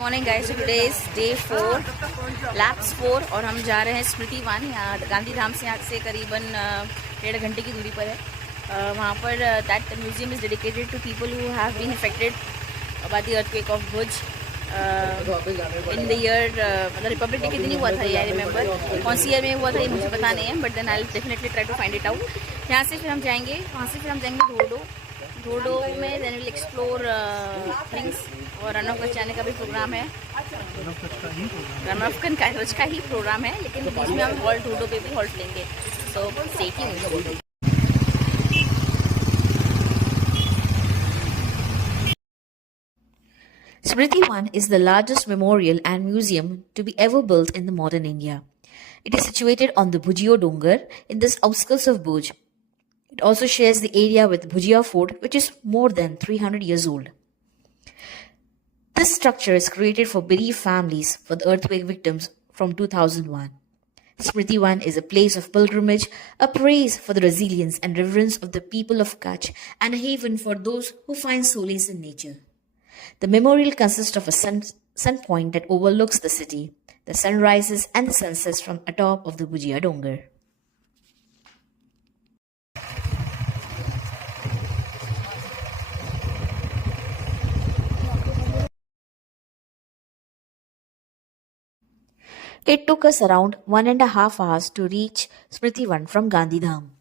Morning guys, today is day 4 लैप्स 4 और हम जा रहे हैं स्मृतिवन। यहाँ गांधीधाम से यहाँ से करीबन 1.5 घंटे की दूरी पर है। वहाँ पर that museum is dedicated to people who have been affected by the earthquake of Bhuj in the year, मतलब रिपब्लिक डे के दिन ही हुआ था ये। आई रिमेंबर कौन सी ईयर में हुआ था ये मुझे पता नहीं है, but then I will definitely try to find it out. यहाँ से फिर हम जाएंगे, वहाँ से फिर हम जाएंगे धोडो में, देन विल एक्सप्लोर थिंग्स। और रन ऑफ कच्छ जाने का भी प्रोग्राम है, रन ऑफ कच्छ का ही प्रोग्राम है, लेकिन बीच में हम हॉल्ट धोडो पे भी हॉल्ट लेंगे। So stay tuned. Smritivan is the largest memorial and museum to be ever built in the modern India. It is situated on the Bhujio Dongar in the outskirts of Bhuj. It also shares the area with Bhujia Fort, which is more than 300 years old. This structure is created for bereaved families for the earthquake victims from 2001. Smritivan is a place of pilgrimage, a praise for the resilience and reverence of the people of Kutch, and a haven for those who find solace in nature. The memorial consists of a sun point that overlooks the city, the sunrises and the sunsets from atop of the Bhujia Dongar. It took us around 1.5 hours to reach Smritivan from Gandhidham.